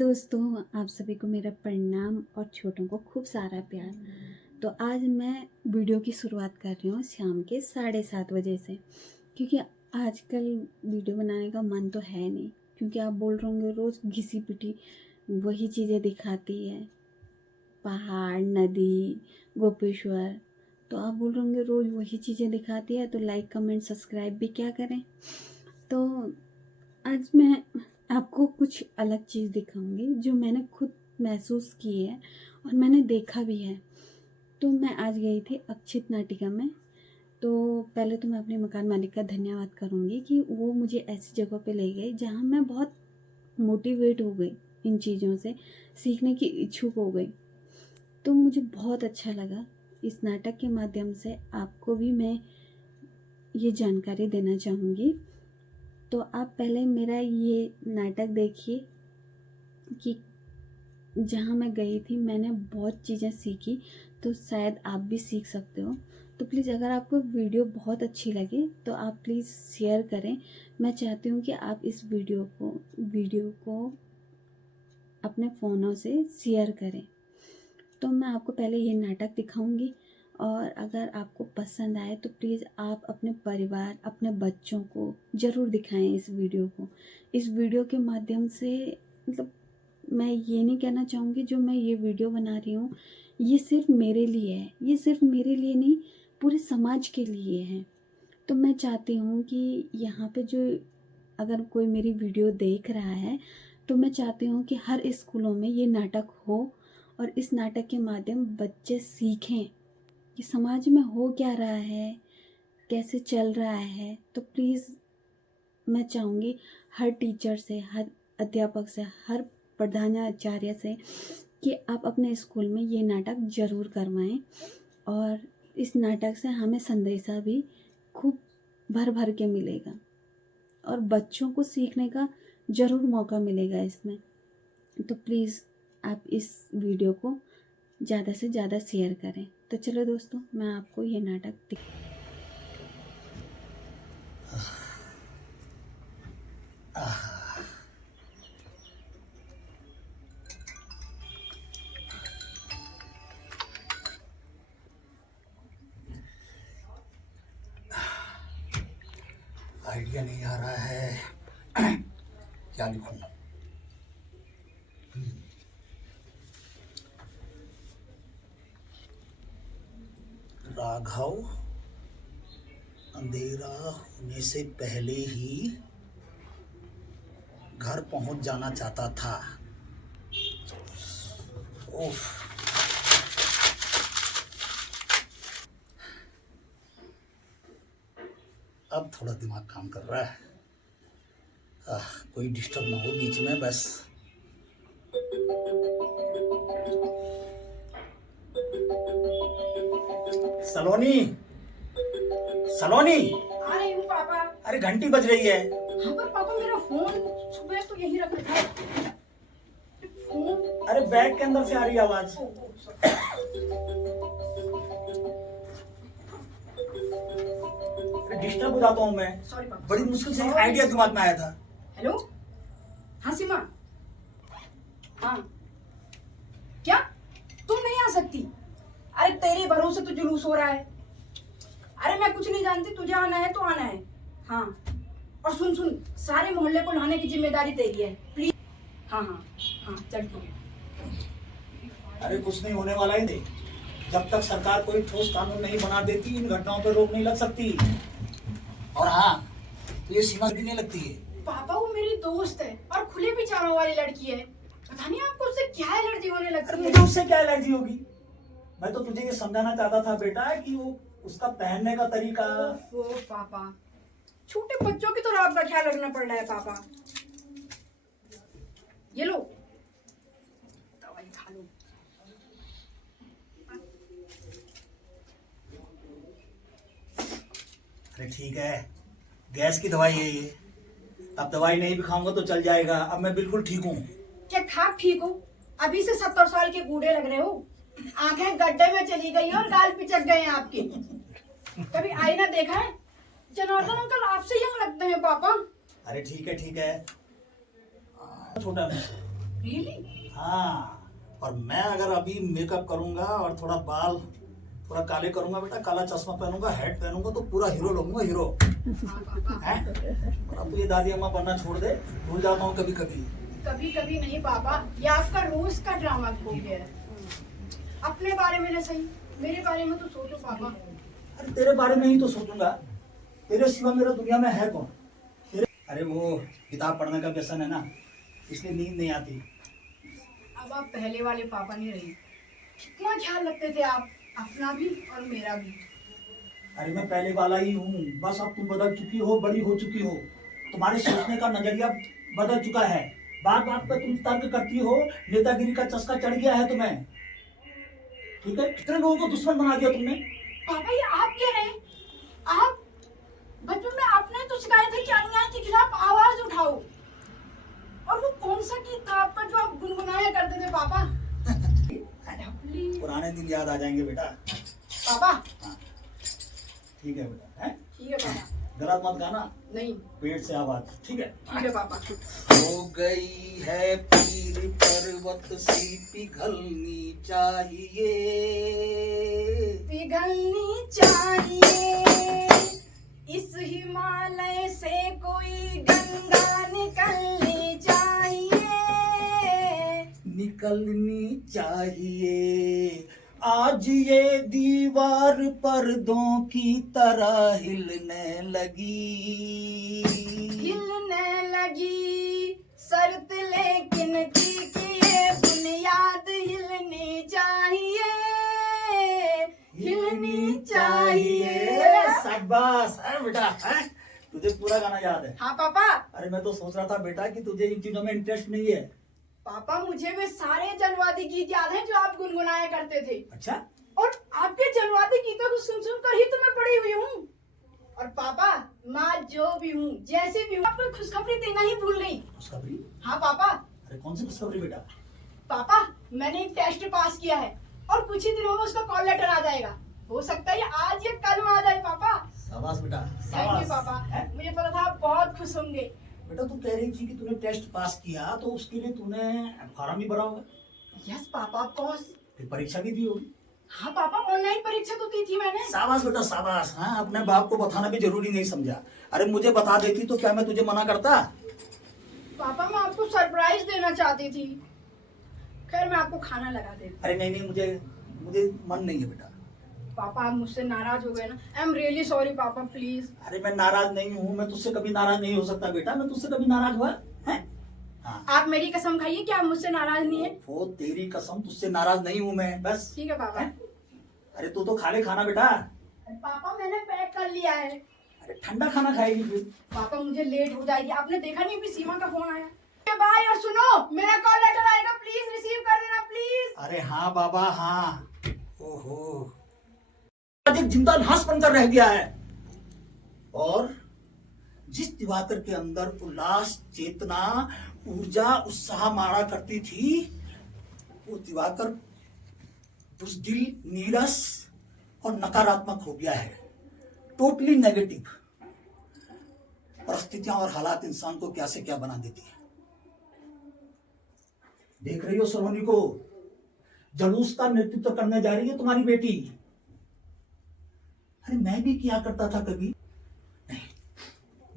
दोस्तों, आप सभी को मेरा प्रणाम और छोटों को खूब सारा प्यार। तो आज मैं वीडियो की शुरुआत कर रही हूँ शाम के 7:30 बजे से, क्योंकि आजकल वीडियो बनाने का मन तो है नहीं। क्योंकि आप बोल रहे होंगे रोज़ घिसी पिटी वही चीज़ें दिखाती है, पहाड़, नदी, गोपेश्वर। तो आप बोल रहे होंगे रोज़ वही चीज़ें दिखाती है, तो लाइक कमेंट सब्सक्राइब भी क्या करें। तो आज मैं आपको कुछ अलग चीज़ दिखाऊंगी जो मैंने खुद महसूस की है और मैंने देखा भी है। तो मैं आज गई थी अक्षित नाटिका में। तो पहले तो मैं अपने मकान मालिक का धन्यवाद करूंगी कि वो मुझे ऐसी जगह पे ले गए जहां मैं बहुत मोटिवेट हो गई, इन चीज़ों से सीखने की इच्छुक हो गई। तो मुझे बहुत अच्छा लगा। इस नाटक के माध्यम से आपको भी मैं ये जानकारी देना चाहूँगी। तो आप पहले मेरा ये नाटक देखिए कि जहाँ मैं गई थी मैंने बहुत चीज़ें सीखी, तो शायद आप भी सीख सकते हो। तो प्लीज़ अगर आपको वीडियो बहुत अच्छी लगे तो आप प्लीज़ शेयर करें। मैं चाहती हूँ कि आप इस वीडियो को अपने फ़ोनों से शेयर करें। तो मैं आपको पहले ये नाटक दिखाऊंगी और अगर आपको पसंद आए तो प्लीज़ आप अपने परिवार, अपने बच्चों को ज़रूर दिखाएं इस वीडियो को। इस वीडियो के माध्यम से मतलब मैं ये नहीं कहना चाहूँगी जो मैं ये वीडियो बना रही हूँ ये सिर्फ मेरे लिए है, ये सिर्फ मेरे लिए नहीं पूरे समाज के लिए है। तो मैं चाहती हूँ कि यहाँ पे जो अगर कोई मेरी वीडियो देख रहा है तो मैं चाहती हूँ कि हर स्कूलों में ये नाटक हो और इस नाटक के माध्यम बच्चे सीखें कि समाज में हो क्या रहा है, कैसे चल रहा है। तो प्लीज़ मैं चाहूँगी हर टीचर से, हर अध्यापक से, हर प्रधानाचार्य से कि आप अपने स्कूल में ये नाटक ज़रूर करवाएं। और इस नाटक से हमें संदेशा भी खूब भर भर के मिलेगा और बच्चों को सीखने का ज़रूर मौका मिलेगा इसमें। तो प्लीज़ आप इस वीडियो को ज़्यादा से ज़्यादा शेयर करें। तो चलो दोस्तों, मैं आपको ये नाटक आइडिया नहीं आ रहा है क्या लिखूं। राघव अंधेरा होने से पहले ही घर पहुंच जाना चाहता था। ओफ, अब थोड़ा दिमाग काम कर रहा है। कोई डिस्टर्ब ना हो बीच में बस। सलोनी, सलोनी। आ रही हूँ पापा। अरे घंटी बज रही है। हाँ पर पापा मेरा फोन सुबह तो यही रखा था। फोन अरे बैग के अंदर से आ रही है आवाज। डिस्टर्ब हो जाता हूँ मैं। सॉरी पापा। बड़ी मुश्किल से आइडिया दिमाग में आया था। हेलो, हाँ सीमा। हाँ क्या तुम नहीं आ सकती? अरे तेरे भरोसे तो जुलूस हो रहा है। अरे मैं कुछ नहीं जानती, तुझे आना है तो आना है। हाँ और सुन सुन, सारे मोहल्ले को लाने की जिम्मेदारी तेरी है, प्लीज। हाँ हाँ हाँ चल ठीक है। अरे कुछ नहीं होने वाला ही नहीं। जब तक सरकार कोई ठोस कानून नहीं बना देती इन घटनाओं पर रोक नहीं लग सकती। और हाँ, तो ये सीमा भी नहीं लगती है। पापा वो मेरी दोस्त है और खुले विचारों वाली लड़की है। पता नहीं आपको उससे क्या एलर्जी होने लगती है। मुझे उससे क्या एलर्जी होगी? मैं तो तुझे ये समझाना चाहता था बेटा कि वो उसका पहनने का तरीका। वो पापा, छोटे बच्चों की तो आपका ख्याल रखना पड़ रहा है पापा। ये लो दवाई खा लो। अरे ठीक है, गैस की दवाई है ये। अब दवाई नहीं भी खाऊंगा तो चल जाएगा। अब मैं बिल्कुल ठीक हूँ। क्या खाक ठीक हो? अभी से 70 साल के बूढ़े लग रहे हो। आंखें गड्ढे में चली गई और गाल पिचक गए हैं आपके। कभी आईना देखा है? जनार्दन अंकल आपसे यंग लगते हैं पापा। अरे ठीक है ठीक है। छोटा रियली? हाँ, और मैं अगर अभी मेकअप करूंगा और थोड़ा बाल थोड़ा काले करूंगा बेटा, काला चश्मा पहनूंगा, हैट पहनूंगा, तो पूरा हीरो लगूंगा, हीरो। हाँ पापा। हैं? और अब तो ये दादी अम्मा बनना छोड़ दे, भूल जाता हूँ कभी कभी। कभी कभी नहीं पापा, ये आपका रोज का ड्रामा हो गया है। अपने बारे में ना सही, मेरे बारे में तो सोचो पापा। अरे तेरे बारे में ही तो सोचूंगा, तेरे सिवा मेरा दुनिया में है कौन? अरे वो किताब पढ़ने का व्यसन है ना, इसलिए नींद नहीं आती। अब आप पहले वाले पापा नहीं रही। कितना ख्याल रखते थे आप, अपना भी और मेरा भी। अरे मैं पहले वाला ही हूँ, बस अब तुम बदल चुकी हो, बड़ी हो चुकी हो, तुम्हारे सोचने का नजरिया बदल चुका है। बात बात पर तुम तर्क करती हो, नेतागिरी का चस्का चढ़ गया है तुम्हें। ठीक है, कितने लोगों को दुश्मन बना दिया तुमने। पापा ये आप कह रहे हैं? आप बचपन में आपने तो सिखाया था कि अन्याय के खिलाफ आवाज उठाओ, और वो कौन सा गीत था आपका जो आप गुनगुनाया करते थे पापा? पुराने दिन याद आ जाएंगे बेटा। पापा हाँ, ठीक है बेटा, है ठीक है पापा। गलत मत गाना, नहीं पेट से आवाज। ठीक है, ठीक है पापा। हो गई है पीर पर्वत सी पिघलनी चाहिए, पिघलनी चाहिए, इस हिमालय से कोई गंगा निकलनी चाहिए। निकलनी चाहिए। आज ये दीवार पर्दों की तरह हिलने लगी, हिलने लगी शर्त लेकिन थी कि ये बुनियाद हिलनी चाहिए, हिलनी चाहिए। शाबाश है बेटा, है तुझे पूरा गाना याद है। हाँ पापा। अरे मैं तो सोच रहा था बेटा कि तुझे इन चीजों में इंटरेस्ट नहीं है। पापा मुझे वे सारे जनवादी गीत याद हैं जो आप गुनगुनाया करते थे। अच्छा, और आपके जनवादी गीतों को सुन सुन कर ही तो मैं बड़ी हुई हूँ। और पापा मैं जो भी हूँ, जैसे भी हूँ, आपको खुशखबरी देना ही भूल गई। खुशखबरी? हाँ पापा। अरे कौन सी खुशखबरी बेटा? पापा मैंने एक टेस्ट पास किया है और कुछ ही दिनों में उसका कॉल लेटर आ जाएगा। हो सकता है आज या कल में आ जाए पापा। शाबाश बेटा, थैंक यू शाबाश। पापा, है? मुझे पता था आप बहुत खुश होंगे। बेटा तू कह रही थी कि तूने टेस्ट पास किया, तो उसके लिए तूने फॉर्म भी भरा होगा, यस पापा ऑफ कोर्स। फिर परीक्षा भी दी होगी। हाँ पापा ऑनलाइन परीक्षा तो दी थी मैंने। शाबाश बेटा शाबाश। हाँ, अपने बाप को बताना भी जरूरी नहीं समझा। अरे मुझे बता देती तो क्या मैं तुझे मना करता? पापा मैं आपको सरप्राइज देना चाहती थी। खैर मैं आपको खाना लगा देती। अरे नहीं नहीं, मुझे मन नहीं है बेटा। पापा आप मुझसे नाराज हो गए ना। आई एम रियली सॉरी पापा प्लीज। अरे मैं नाराज नहीं हूँ, मैं तुझसे कभी नाराज नहीं हो सकता बेटा। मैं तुझसे कभी नाराज हुआ है? हाँ। आप मेरी कसम खाइए कि आप मुझसे नाराज नहीं है। वो तेरी कसम, तुझसे नाराज नहीं हूँ मैं, बस। ठीक है पापा। अरे तू तो खा ले खाना बेटा। पापा मैंने पैक कर लिया है। अरे ठंडा खाना खाएगी फिर। पापा मुझे लेट हो जाएगी, आपने देखा नहीं अभी सीमा का फोन आया। बाय, और सुनो मेरा कॉल लेटर आएगा, प्लीज रिसीव कर देना प्लीज। अरे हाँ बाबा हाँ। ओहो, आज एक जिंदा लाश बनकर रह गया है। और जिस दिवाकर के अंदर उल्लास, चेतना, ऊर्जा, उत्साह मारा करती थी, वो दिवाकर बुज़दिल, नीरस और नकारात्मक हो गया है। Totally negative. परिस्थितियां और हालात इंसान को क्या से क्या बना देती है। देख रही हो सलोनी को, जुलूस का नेतृत्व करने जा रही है तुम्हारी बेटी। अरे मैं भी किया करता था कभी। नहीं,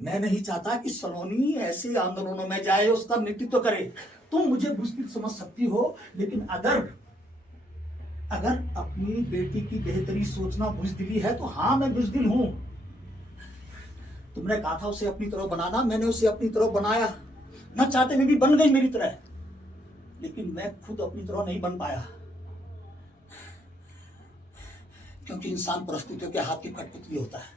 मैं नहीं चाहता कि सलोनी ऐसे आंदोलनों में जाए, उसका नेतृत्व करे। तुम मुझे बुज़दिल समझ सकती हो, लेकिन अगर अपनी बेटी की बेहतरी सोचना बुज़दिली है तो हाँ मैं बुज़दिल हूं। तुमने कहा था उसे अपनी तरह बनाना, मैंने उसे अपनी तरह बनाया। न चाहते हुए भी बन गई मेरी तरह, लेकिन मैं खुद अपनी तरह नहीं बन पाया, क्योंकि इंसान परिस्थितियों के हाथ की कठपुतली होता है।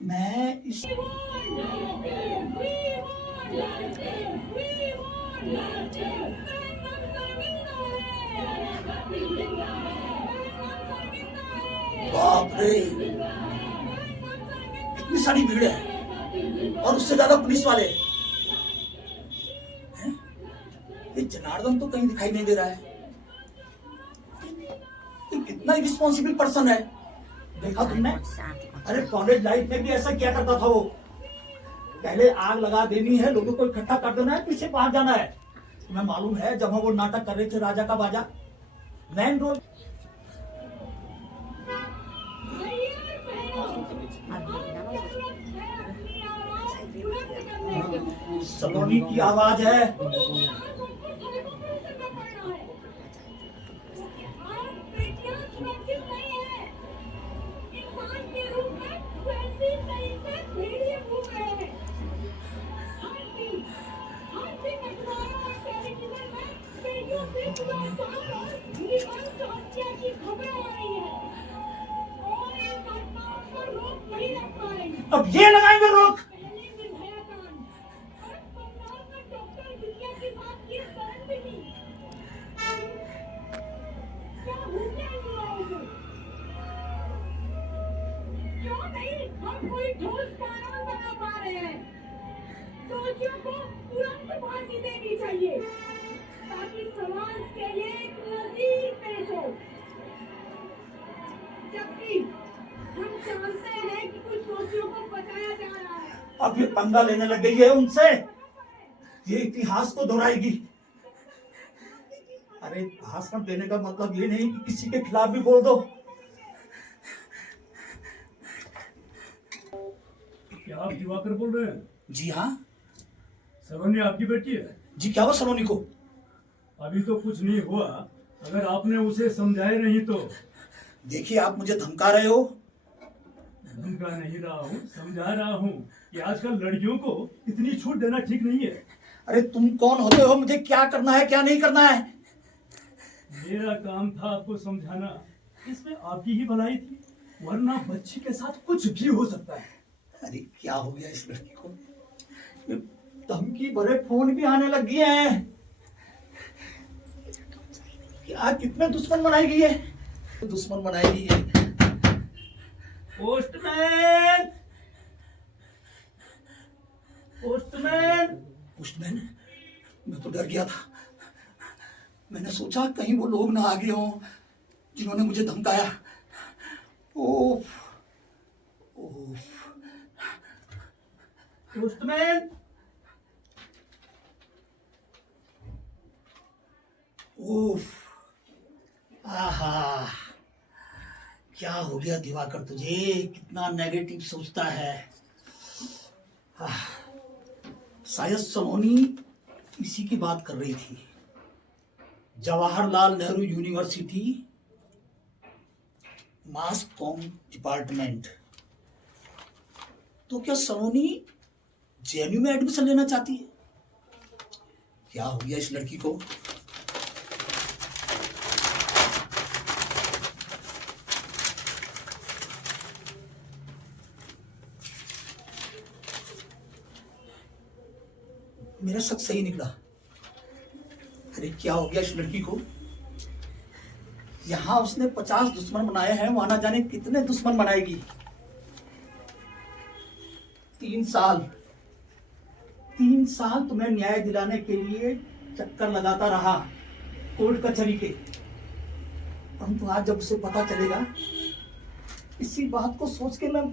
मैं इस बाप रे, इतनी सारी भीड़ है और उससे ज्यादा पुलिस वाले हैं? ये जनार्दन तो कहीं दिखाई नहीं दे रहा है। ये कितना रिस्पॉन्सिबल पर्सन है, देखा तुमने? अरे कॉलेज लाइफ में भी ऐसा किया करता था वो। पहले आग लगा देनी है, लोगों को इकट्ठा कर देना है, पीछे भाग जाना है। तुम्हें मालूम है जब हम वो नाटक कर रहे थे राजा का बाजा, मेन रोल सलोनी की आवाज है। अब ये लगाएंगे रोक। क्यों नहीं हम कोई ठोस कानून बना पा रहे हैं? दोषियों को तुरंत फांसी देनी चाहिए ताकि समाज के लिए एक नजीर पेश हो। जबकि हम जानते हैं कि कुछ दोषियों को बचाया जा रहा है। अब ये पंगा लेने लग गई है उनसे, ये इतिहास को दोहराएगी। अरे भाषण देने का मतलब ये नहीं कि किसी के खिलाफ भी बोल दो। क्या आप दिवाकर बोल रहे हैं? जी हाँ। सलोनी आपकी बेटी है? जी क्या हुआ सलोनी को? अभी तो कुछ नहीं हुआ, अगर आपने उसे समझाया नहीं तो। देखिए आप मुझे धमका रहे हो। धमका नहीं रहा हूँ, समझा रहा हूँ कि आजकल लड़कियों को इतनी छूट देना ठीक नहीं है। अरे तुम कौन होते हो, मुझे क्या करना है क्या नहीं करना है? मेरा काम था आपको समझाना, इसमें आपकी ही भलाई थी, वरना बच्ची के साथ कुछ भी हो सकता है। अरे क्या हो गया इस लड़की को, ये धमकी भरे फोन भी आने लग गए हैं। क्या कितने दुश्मन बनाएगी ये, दुश्मन बनाएगी ये। पोस्टमैन, पोस्टमैन, पोस्टमैन, मैं तो डर गया था। मैंने सोचा कहीं वो लोग ना आगे हों जिन्होंने मुझे धमकाया। ओफ, ओफ। पोस्टमैन, ओफ, आहा, क्या हो गया दिवाकर तुझे, कितना नेगेटिव सोचता है। शायद सलोनी इसी की बात कर रही थी, जवाहरलाल नेहरू यूनिवर्सिटी मास कॉम डिपार्टमेंट। तो क्या सलोनी जेएनयू में एडमिशन लेना चाहती है? क्या हो गया इस लड़की को? मेरा शक सही निकला। अरे क्या हो गया इस लड़की को? यहां उसने 50 दुश्मन बनाए हैं, वहां ना जाने कितने दुश्मन बनाएगी। 3 साल तुम्हें न्याय दिलाने के लिए चक्कर लगाता रहा कोर्ट कचहरी के, परंतु आज जब उसे पता चलेगा, इसी बात को सोच के मैं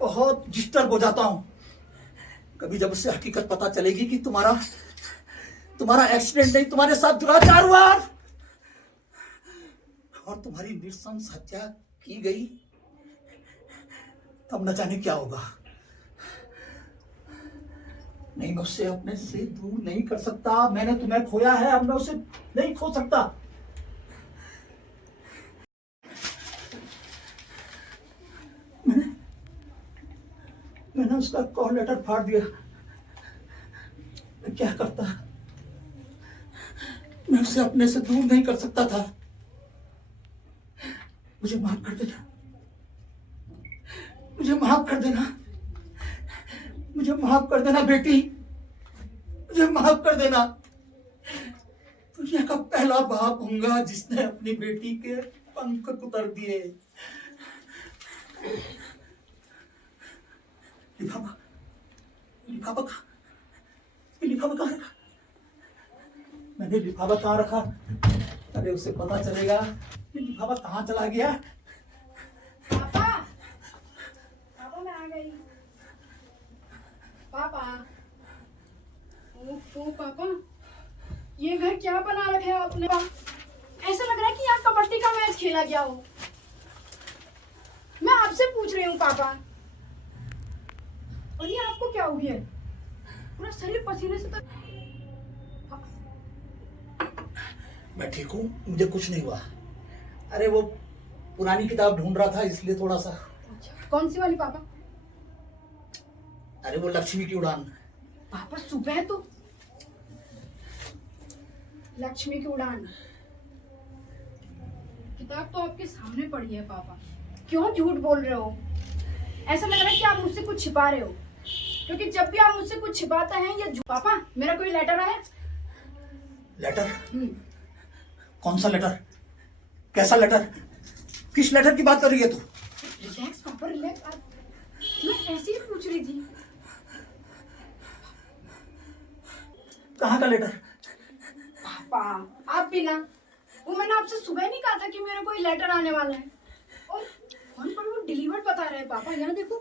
बहुत डिस्टर्ब हो जाता हूं। कभी जब उसे हकीकत पता चलेगी कि तुम्हारा एक्सीडेंट नहीं, तुम्हारे साथ दुराचार हुआ और तुम्हारी नृशंस हत्या की गई, तब न जाने क्या होगा। नहीं, मैं उससे अपने से दूर नहीं कर सकता। मैंने तुम्हें खोया है, अब मैं उसे नहीं खो सकता। मैंने उसका कॉल लेटर फाड़ दिया। मैं क्या करता, मैं उसे अपने से दूर नहीं कर सकता था। मुझे माफ कर देना, मुझे माफ कर देना, मुझे माफ कर देना बेटी, मुझे माफ कर देना। दुनिया का पहला बाप हूंगा जिसने अपनी बेटी के पंख कुतर दिए। लिफाफा कहाँ रखा? मैंने लिफाफा कहाँ रखा? अरे उसे पता चलेगा कि लिफाफा कहाँ चला गया। पापा, पापा मैं आ गई। पापा ओ पापा, ये घर क्या बना रखा है आपने? ऐसा लग रहा है कि यहाँ कबड्डी का मैच खेला गया हो। मैं आपसे पूछ रही हूँ पापा, और ये आपको क्या हो गया? पूरा शरीर पसीने से तो। मैं ठीक हूँ, मुझे कुछ नहीं हुआ। अरे वो पुरानी किताब ढूंढ रहा था इसलिए थोड़ा सा। कौन सी वाली पापा? अरे वो लक्ष्मी की उड़ान। पापा सुबह तो लक्ष्मी की उड़ान किताब तो आपके सामने पड़ी है पापा, क्यों झूठ बोल रहे हो? ऐसा लग रहा है कि आप मुझसे कुछ छिपा रहे हो, क्योंकि जब भी आप मुझसे कुछ छिपाते हैं ये पापा, मेरा कोई लेटर आया? लेटर? कौन सा लेटर? कैसा लेटर? किस लेटर की बात कर रही है तू? रिलैक्स पापा, रिलैक्स। मैं ऐसे ही पूछ रही थी। कहाँ का लेटर? पापा आप भी ना, वो मैंने आपसे सुबह नहीं कहा था कि मेरा कोई लेटर आने वाला है, और फोन पर वो डिलीवर्ड बता रहे हैं पापा। यहाँ देखो।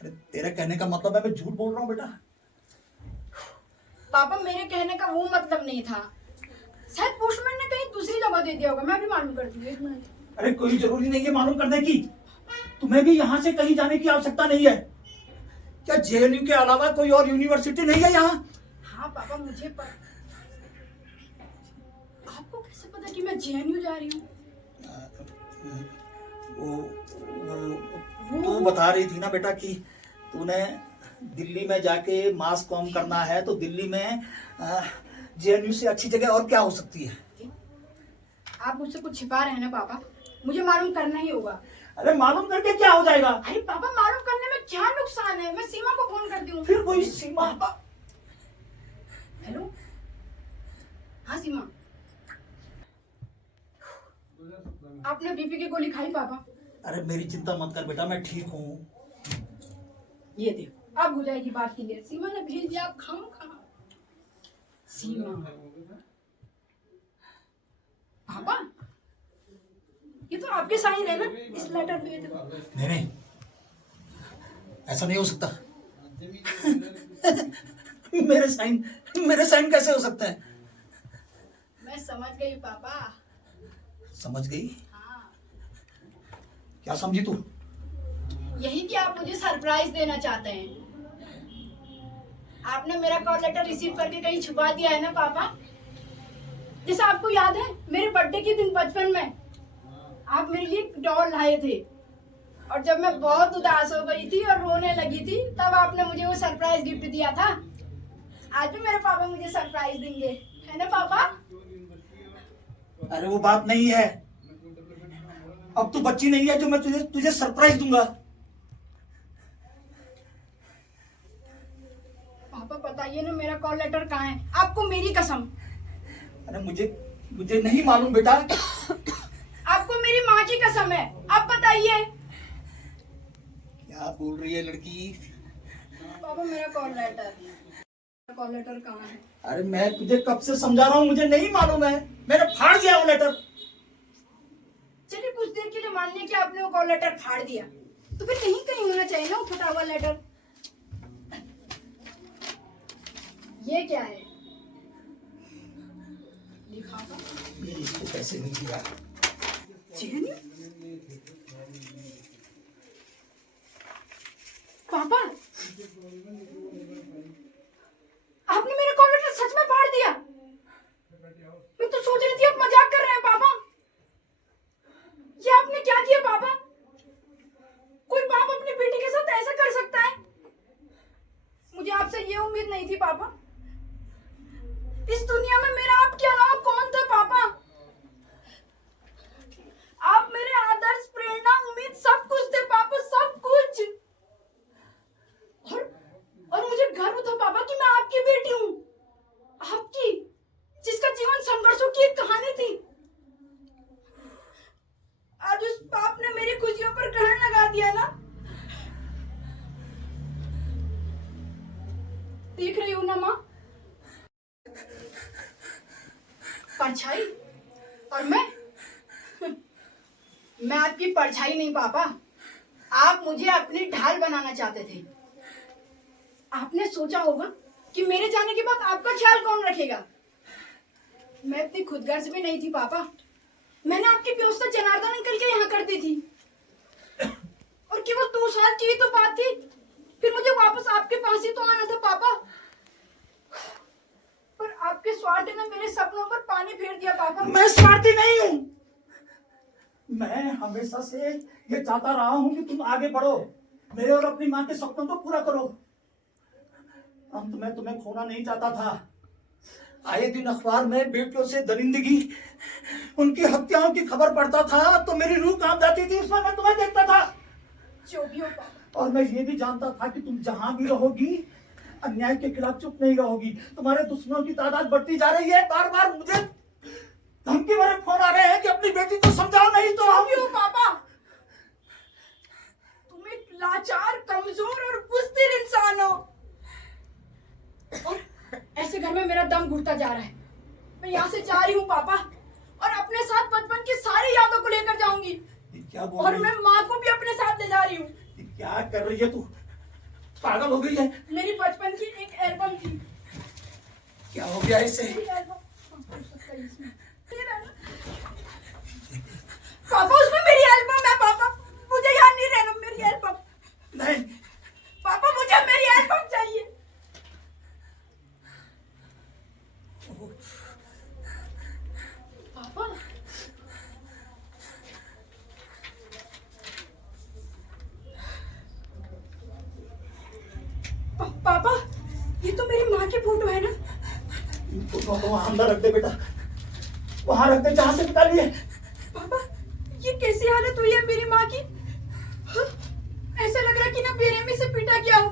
अरे तेरे कहने का मतलब है मैं झूठ बोल रहा हूँ बेटा? पापा मेरे कहने का वो मतलब नहीं था, शायद पोस्टमैन ने कहीं दूसरी जगह दे दिया होगा। मैं भी मालूम करती हूँ, एक मिनट। अरे कोई जरूरी नहीं है मालूम करने की। तुम्हें भी यहाँ से कहीं जाने की आवश्यकता नहीं है। क्या जेएनयू के अलावा कोई और यूनिवर्सिटी नहीं है यहाँ? हाँ पापा मुझे आपको कैसे पता कि मैं जेएनयू जा रही हूँ? वो तू बता रही थी ना बेटा कि तूने दिल्ली में जाके मास कॉम करना है, तो दिल्ली में जेएनयू से अच्छी जगह और क्या हो सकती है? आप मुझसे कुछ छिपा रहे हैं ना पापा, मुझे मालूम करना ही होगा। अरे मालूम करके क्या हो जाएगा? अरे पापा मालूम करने में क्या नुकसान है? मैं सीमा को फोन कर दूं। फिर कोई सीमा? हेलो, हाँ सीमा, आपने बीपी की गोली खाई पापा? अरे मेरी चिंता मत कर बेटा, मैं ठीक हूँ। ये देखो अब हो जाएगी बात क्लियर। सीमा ने भेज दिया, आप खाओ खाओ। सीमा पापा, ये तो आपके साइन है ना इस लेटर पे? देखो। नहीं, ऐसा नहीं हो सकता। मेरे साइन कैसे हो सकता है? मैं समझ गई पापा। समझ गई? हाँ, क्या समझी तू? यही कि आप मुझे सरप्राइज देना चाहते हैं। आपने मेरा कॉल लेटर रिसीव करके कहीं छुपा दिया है ना पापा? जैसे आपको याद है मेरे बर्थडे के दिन बचपन में आप मेरे लिए एक डॉल लाए थे, और जब मैं बहुत उदास हो गई थी और रोने लगी थी तब आपने मुझे वो सरप्राइज गिफ्ट दिया था। आज भी मेरे पापा मुझे सरप्राइज देंगे, है ना पापा? अरे वो बात नहीं है। अब तू बच्ची नहीं है जो मैं तुझे सरप्राइज दूंगा। पापा बताइए ना मेरा कॉल लेटर कहाँ है? आपको मेरी कसम। अरे मुझे नहीं मालूम बेटा। आपको मेरी माँ की कसम है, आप बताइए। क्या बोल रही है लड़की? पापा मेरा कॉल लेटर कहाँ है? अरे मैं तुझे कब से समझा रहा हूँ, मुझे नहीं मालूम है। मैंने फाड़ दिया वो लेटर। चलिए कुछ देर के लिए मान लिया कि आपने वो कॉल लेटर फाड़ दिया, तो फिर कहीं कहीं होना चाहिए ना वो फटा हुआ लेटर। ये क्या है? लिफाफा। ये इसको कैसे मिल गया? जेएनयू? पापा आपने मेरा कॉल लेटर सच में फाड़ दिया? मैं तो सोच रही थी आप मजाक कर रहे हैं पापा। ये आपने क्या किया पापा? कोई बाप अपनी बेटी के साथ ऐसा कर सकता है? मुझे आपसे ये उम्मीद नहीं थी पापा। इस दुनिया में मेरा आपके अलावा कौन था पापा? आप मेरे आदर्श, प्रेरणा, उम्मीद सब कुछ थे पापा, सब कुछ। और मुझे गर्व था पापा कि मैं आपकी बेटी हूँ, आपकी, जिसका जीवन संघर्षों की एक कहानी थी। आज उस पाप ने मेरी खुशियों पर ग्रहण लगा दिया ना। देख रही हूँ ना माँ, परछाई, और मैं आपकी परछाई नहीं पापा। आप मुझे अपनी ढाल बनाना चाहते थे। आपने सोचा होगा कि मेरे जाने के बाद आपका ख्याल कौन रखेगा। मैं इतनी खुदगर्ज भी नहीं थी पापा। मैंने आपकी व्यवस्था जनार्दन अंकल के यहाँ कर दी थी और केवल 2 साल की ही तो बात थी, फिर मुझे वापस आपके पास ही तो आना था पापा। पर आपके स्वार्थ ने मेरे सपनों पर पानी फेर दिया पापा। मैं स्वार्थी नहीं हूं। मैं हमेशा से ये चाहता रहा हूं कि तुम आगे बढ़ो, मेरे और अपनी मां के सपनों को पूरा करो। अंत में तुम्हें खोना नहीं चाहता था। आए दिन अखबार में बेटियों से दरिंदगी, उनकी हत्याओं की खबर पढ़ता था तो मेरी रूह कांप जाती थी। उसमें मैं तुम्हें देखता था। जो भी हो पापा। और मैं ये भी जानता था कि तुम जहां भी रहोगी अन्याय के खिलाफ चुप नहीं रहोगी। तुम्हारे दुश्मनों की तादाद बढ़ती जा रही है। बार बार मुझे धमकी भरे फोन आ रहे हैं कि अपनी बेटी को समझाओ, नहीं तो हम। क्यों पापा? तुम एक लाचार, कमजोर और बुज़दिल इंसान हो और ऐसे घर में मेरा दम घुटता जा रहा है। मैं यहाँ से जा रही हूँ पापा और अपने साथ बचपन की सारी यादों को लेकर जाऊंगी। क्या बोल और रही मैं है? माँ को भी अपने साथ ले जा रही हूँ। क्या कर रही है तू? पागल हो गई है? मेरी बचपन की एक एल्बम थी। क्या हो गया इसे? मेरी एल्बम हो सकता है इसमें। पापा उसमें मेरी एल्बम है पापा। मुझे यहाँ नहीं रहना। मेरी एल्बम नहीं। पापा, मुझे मेरी एल्बम चाहिए। पापा पापा, ये तो मेरी माँ की फोटो है ना? तो वहां अंदर रख दे बेटा, वहां रख दे जहां से निकाली है। पापा, ये कैसी हालत हुई है मेरी माँ की? हाँ, ऐसा लग रहा है कि ना बेरहमी से पीटा गया हो।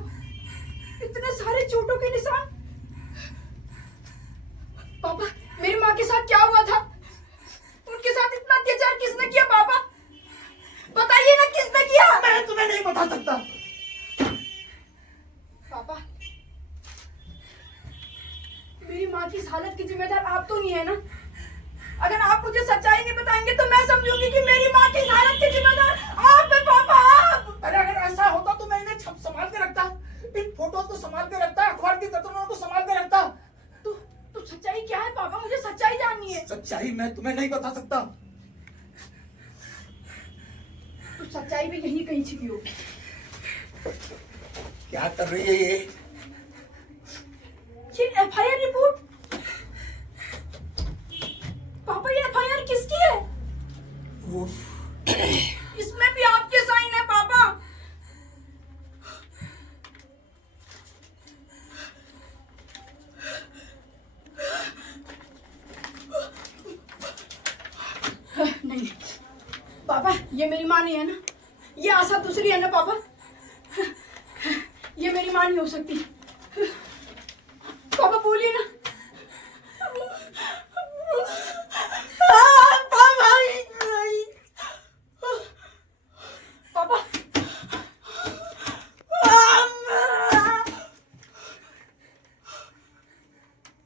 इतने सारे चोटों के निशान। पापा, मेरी माँ के साथ क्या हुआ था? उनके साथ इतना अत्याचार किसने किया पापा? बताइए ना, किसने किया? मैं तुम्हें नहीं बता सकता। पापा, मेरी माँ की इस हालत की जिम्मेदार आप तो नहीं है ना? अगर आप मुझे सच्चाई नहीं बताएंगे तो मैं समझूंगी कि मेरी माँ की इस हालत की जिम्मेदार आप हैं पापा, आप। अरे अगर ऐसा होता तो मैं इन्हें संभाल के रखता, इन फोटोज को संभाल के रखता, अखबार की कतरों को संभाल के रखता। तो सच्चाई क्या है पापा? मुझे सच्चाई जाननी है। सच्चाई मैं तुम्हें नहीं बता सकता। तो सच्चाई भी यहीं कहीं छिपी होगी। क्या कर रही है ये? FIR report. पापा, ये एफआईआर किसकी है? इसमें भी आपके साइन है पापा। नहीं पापा, ये मेरी माँ नहीं है ना? ये आशा दूसरी है ना पापा? ये मेरी माँ नहीं हो सकती। पापा बोलिए ना। पापा,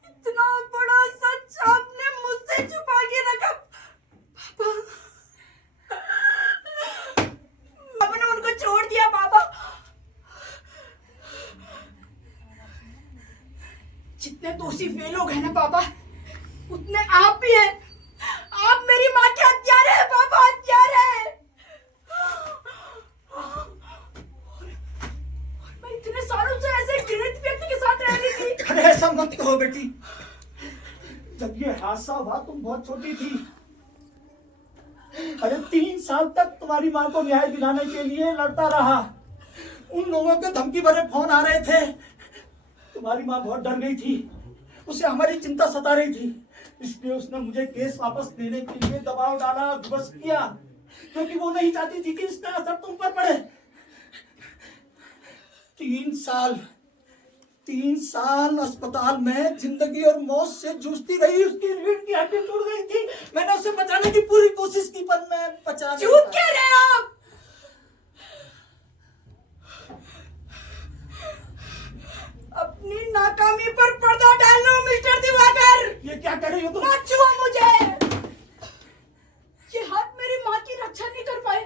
इतना बड़ा सच आपने मुझसे छुपा के रखा पापा। आपने उनको छोड़ दिया पापा। जितने दोषी वे लोग हैं ना पापा, उतने आप भी हैं। आप मेरी माँ के हत्यारे हैं पापा, हत्यारे हैं। और मैं इतने सालों से ऐसे घृणित व्यक्ति के साथ रह रही थी। अरे ऐसा मत कहो बेटी। जब ये हादसा हुआ तुम बहुत छोटी थी। अरे 3 साल तक तुम्हारी माँ को न्याय दिलाने के लिए लड़ता रहा। उन लोगों के धमकी भरे फोन आ रहे थे। तुम्हारी माँ बहुत डर गई थी, उसे हमारी चिंता सता रही थी। इसलिए उसने मुझे केस वापस लेने के लिए दबाव डाला, विवश किया, क्योंकि वो नहीं चाहती थी कि इसका असर तुम पर पड़े। 3 साल अस्पताल में जिंदगी और मौत से जूझती रही। उसकी रीढ़ की हड्डी टूट गई थी। मैंने उसे बचाने की पूरी कोशिश की, पर मैं बचा नहीं झूठ पाया। कह रहे हैं आप। अपनी नाकामी पर पर्दा डाल लो मिस्टर दिवाकर। ये क्या कर रही हो तुम? मत छुओ मुझे। ये हाथ मेरी माँ की रक्षा नहीं कर पाए।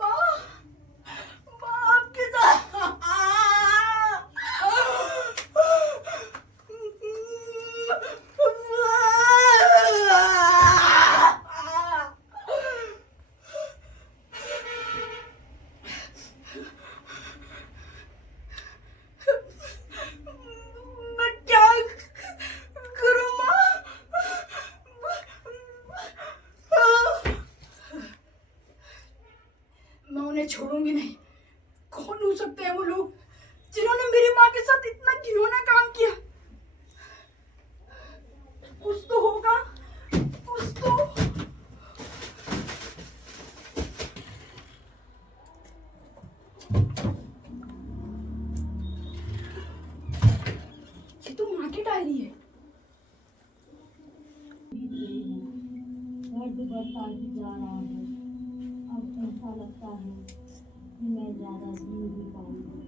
माँ, हो सकते हैं वो लोग जिन्होंने मेरी माँ के साथ इतना घिनौना काम किया? कुछ तो होगा, कुछ तो। ये तो माँ की डायरी है। दर्द बढ़ता ही जा रहा है। अब ऐसा लगता है कि मैं ज़्यादा जी नहीं पाऊंगी।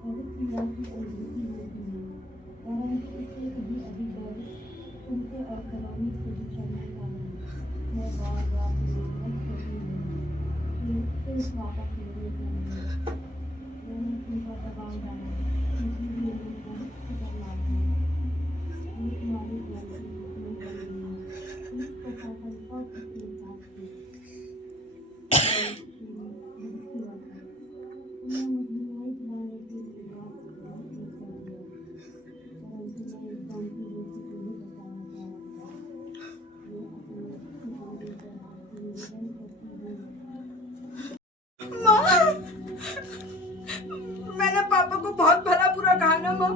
बहुत पीड़ा की अनुभूति होती है, परंतु इससे भी अधिक दर्द उनसे और कलामी से बिछड़ने का है। मैं बार बार मेहनत करती हूँ कि फिर वापस मेरे जाएंगे। मैंने उन पर दबाव डाला, इसीलिए मैं बहुत खतरनाक हूँ। ये तुम्हारी गलती नहीं कर रही है। इसको फैसल बहुत अच्छे साथ थी। तुमने मुझे न्याय दिलाने के लिए बहुत कुछ कर दिया, परंतु मैं इस जानती हूँ कि तुम्हें बताना चाह रहा था। मैं अपने किनारे पर निवेदन करती हूँ। माँ, मैंने पापा को बहुत भला बुरा कहा ना माँ,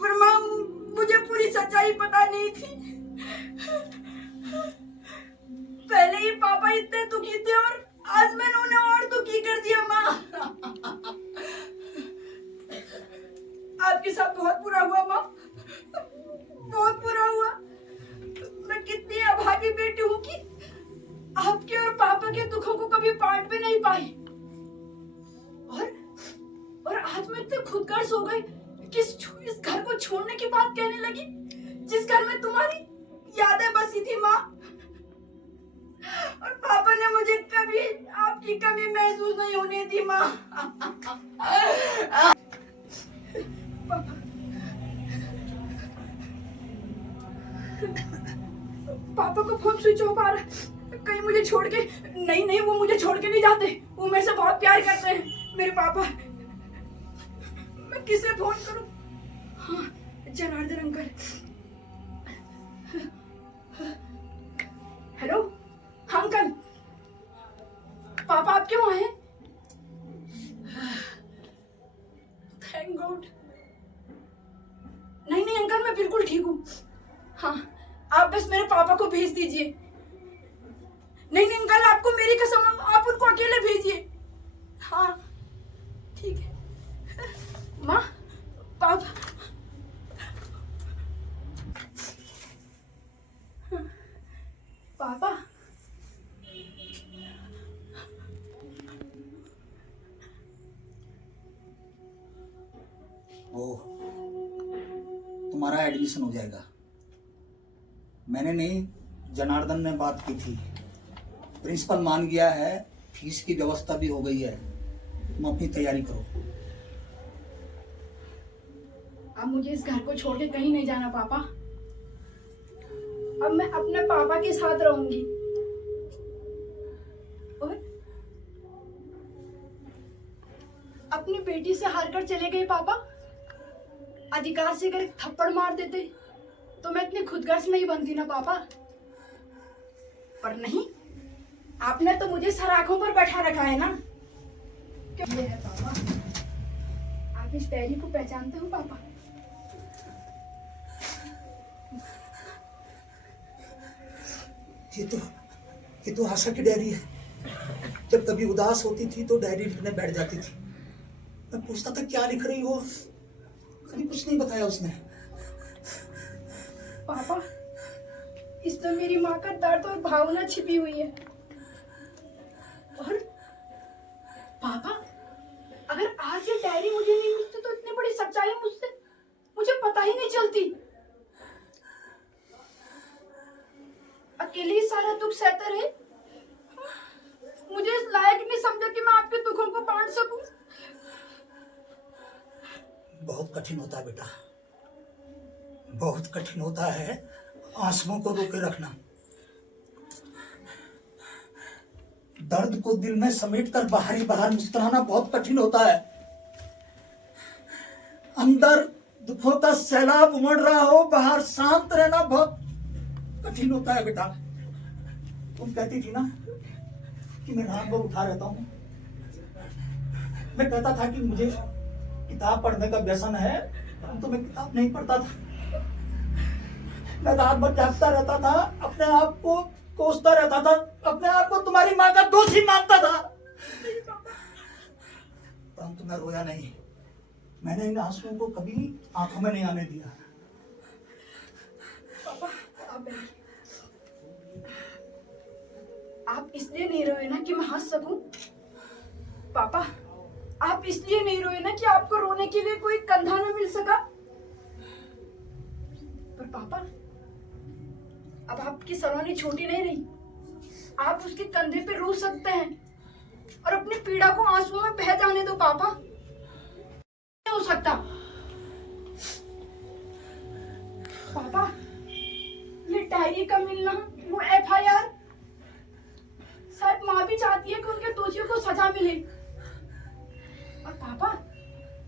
पर माँ मुझे पूरी सच्चाई पता नहीं थी। पहले ही पापा इतने दुखी थे और आज मैंने उन्हें और दुखी कर दिया माँ। आपके साथ बहुत बुरा हुआ माँ, बहुत बुरा हुआ। मैं कितनी अभागी बेटी हूँ कि आपके और पापा के दुखों को कभी बांट भी नहीं पाई। और आज मैं इतनी खुदगर्ज हो गई कि इस घर को छोड़ने की बात कहने लगी, जिस घर में तुम्हारी यादें बसी थी माँ। और पापा ने मुझे कभी आपकी कमी महसूस नहीं होने दी माँ। पापा को फोन स्विच ऑफ आ रहा है। कहीं मुझे छोड़ के नहीं, वो मुझे छोड़ के नहीं जाते। वो मेरे से बहुत प्यार करते हैं मेरे पापा। मैं किसे फोन करूं? हाँ, जनार्दन अंकल। हेलो, हाँ अंकल, पापा आपके वहां हैं? Thank God. नहीं अंकल, मैं बिल्कुल ठीक हूँ। हाँ, आप बस मेरे पापा को भेज दीजिए। नहीं अंकल, आपको मेरी कसम, आप उनको अकेले भेजिए। हाँ ठीक है। माँ, पापा, पापा, वो तुम्हारा एडमिशन हो जाएगा। मैंने नहीं, जनार्दन ने बात की थी, प्रिंसिपल मान गया है, फीस की व्यवस्था भी हो गई है। तुम अपनी तैयारी करो। अब मुझे इस घर को छोड़ के कहीं नहीं जाना पापा। अब मैं अपने पापा के साथ रहूंगी। और अपनी बेटी से हारकर चले गए पापा। अधिकार से अगर एक थप्पड़ मार देते तो मैं इतनी खुदगर्ज नहीं बनती ना पापा। पर नहीं, आपने तो मुझे सर आंखों पर बैठा रखा है ना। क्या ये है पापा? आप इस डायरी को पहचानते हो पापा? ये तो आशा की डायरी है। जब कभी उदास होती थी तो डायरी लिखने बैठ जाती थी। मैं पूछता था क्या लिख रही हो, कभी कुछ नहीं बताया उसने। पापा, इसमें मेरी माँ का दर्द और भावना छिपी हुई है। और पापा, अगर आज ये डायरी मुझे नहीं मिलती तो इतनी बड़ी सच्चाई मुझे पता ही नहीं चलती। अकेले ही सारा दुख सहते रहे। मुझे इस लायक नहीं समझा कि मैं आपके दुखों को बांट सकूं। बहुत कठिन होता है बेटा, बहुत कठिन होता है आंसुओं को रोके रखना। दर्द को दिल में समेटकर बाहर मुस्कुराना बहुत कठिन होता है। अंदर दुखों का सैलाब उमड़ रहा हो, बाहर शांत रहना बहुत कठिन होता है बेटा। तुम कहती थी ना कि मैं रात भर उठा रहता हूँ। मैं कहता था कि मुझे किताब पढ़ने का व्यसन है, परंतु मैं किताब नहीं पढ़ता था। मैं रात भर जागता रहता था, अपने आप को कोसता रहता था, अपने आप को तुम्हारी माँ का दोषी मानता था। परंतु मैं रोया नहीं। मैंने इन आंसुओं को कभी आंखों में नहीं आने दिया। पापा आप इसलिए नहीं रोए ना कि मैं हंस सकूं? पापा आप इसलिए नहीं रोए ना कि आपको रोने के लिए कोई कंधा न मिल सका? पर पापा अब आपकी सलोनी छोटी नहीं रही, आप उसके कंधे पे रो सकते हैं और अपनी पीड़ा को आंसुओं में बह जाने दो। पापा नहीं हो सकता। पापा ये डायरी का मिलना, वो FIR, शायद माँ भी चाहती है कि उनके दोषियों को सजा मिले। और पापा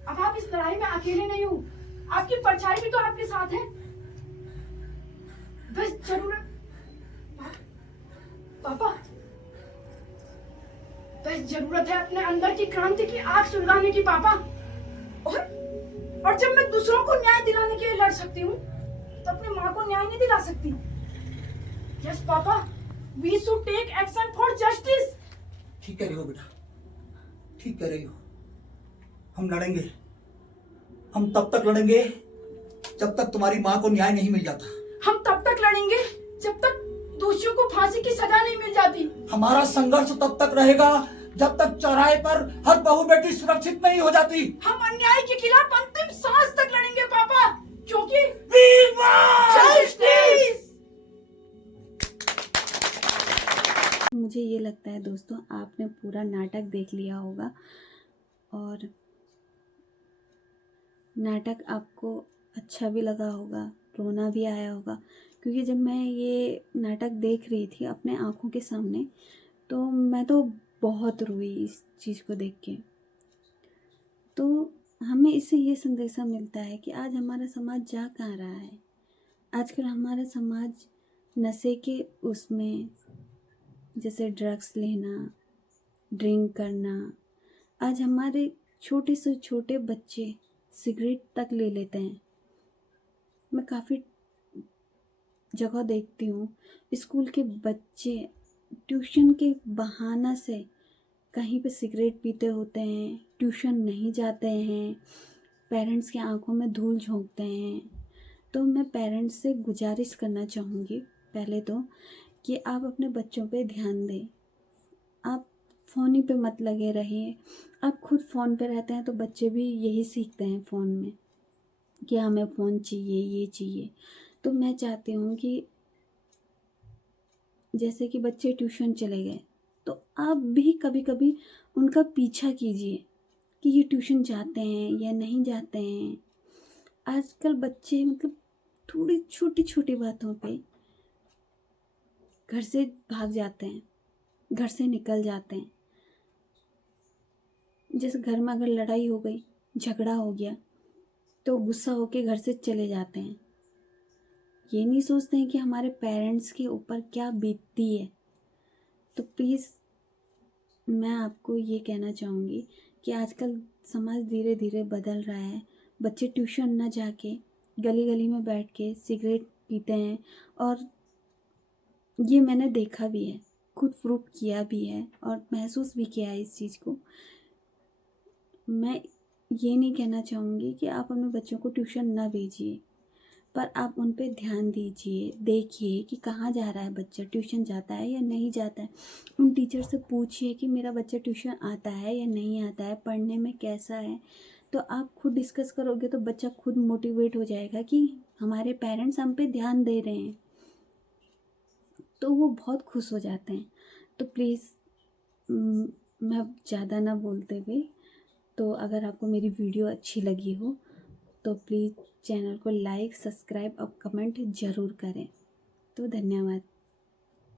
अब आप इस लड़ाई में अकेले नहीं हो, आपकी परछाई भी तो आपके साथ है। बस जरूरत पापा बस जरूरत है अपने अंदर की क्रांति की आग सुलगाने की पापा। और जब मैं दूसरों को न्याय दिलाने के लिए लड़ सकती हूँ तो अपनी माँ को न्याय नहीं दिला सकती। Yes papa, we should take action for justice. ठीक कह रही हो बेटा, ठीक कह रही हो। हम लड़ेंगे, हम तब तक लड़ेंगे जब तक तुम्हारी माँ को न्याय नहीं मिल जाता। हम तब तक लड़ेंगे जब तक दोषियों को फांसी की सजा नहीं मिल जाती। हमारा संघर्ष तब तक रहेगा जब तक चौराहे पर हर बहू बेटी सुरक्षित नहीं हो जाती। हम अन्याय के खिलाफ अंतिम सांस तक लड़ेंगे पापा, क्योंकि जस्टिस। मुझे ये लगता है दोस्तों आपने पूरा नाटक देख लिया होगा और नाटक आपको अच्छा भी लगा होगा, रोना भी आया होगा। क्योंकि जब मैं ये नाटक देख रही थी अपने आँखों के सामने तो मैं तो बहुत रोई इस चीज़ को देख के। तो हमें इससे ये संदेशा मिलता है कि आज हमारा समाज जा कहाँ रहा है। आजकल हमारा समाज नशे के उसमें, जैसे ड्रग्स लेना, ड्रिंक करना, आज हमारे छोटे से छोटे बच्चे सिगरेट तक ले लेते हैं। मैं काफ़ी जगह देखती हूँ स्कूल के बच्चे ट्यूशन के बहाना से कहीं पे सिगरेट पीते होते हैं, ट्यूशन नहीं जाते हैं, पेरेंट्स की आंखों में धूल झोंकते हैं। तो मैं पेरेंट्स से गुजारिश करना चाहूँगी पहले तो कि आप अपने बच्चों पे ध्यान दें। आप फ़ोन ही पे मत लगे रहिए। आप खुद फ़ोन पे रहते हैं तो बच्चे भी यही सीखते हैं फ़ोन में कि हमें फ़ोन चाहिए, ये चाहिए। तो मैं चाहती हूँ कि जैसे कि बच्चे ट्यूशन चले गए तो आप भी कभी कभी उनका पीछा कीजिए कि ये ट्यूशन जाते हैं या नहीं जाते हैं। आजकल बच्चे मतलब थोड़ी छोटी छोटी बातों पे घर से भाग जाते हैं, घर से निकल जाते हैं। जैसे घर में अगर लड़ाई हो गई, झगड़ा हो गया तो गुस्सा होके घर से चले जाते हैं। ये नहीं सोचते हैं कि हमारे पेरेंट्स के ऊपर क्या बीतती है। तो प्लीज़ मैं आपको ये कहना चाहूँगी कि आजकल समाज धीरे धीरे बदल रहा है। बच्चे ट्यूशन ना जाके गली गली में बैठ के सिगरेट पीते हैं और ये मैंने देखा भी है, खुद प्रूफ किया भी है और महसूस भी किया है इस चीज़ को। मैं ये नहीं कहना चाहूँगी कि आप अपने बच्चों को ट्यूशन ना भेजिए, पर आप उन पे ध्यान दीजिए, देखिए कि कहाँ जा रहा है बच्चा, ट्यूशन जाता है या नहीं जाता है। उन टीचर से पूछिए कि मेरा बच्चा ट्यूशन आता है या नहीं आता है, पढ़ने में कैसा है। तो आप खुद डिस्कस करोगे तो बच्चा खुद मोटिवेट हो जाएगा कि हमारे पेरेंट्स हम पे ध्यान दे रहे हैं, तो वो बहुत खुश हो जाते हैं। तो प्लीज़ मैं ज़्यादा ना बोलते हुए, तो अगर आपको मेरी वीडियो अच्छी लगी हो तो प्लीज़ चैनल को लाइक, सब्सक्राइब और कमेंट ज़रूर करें। तो धन्यवाद।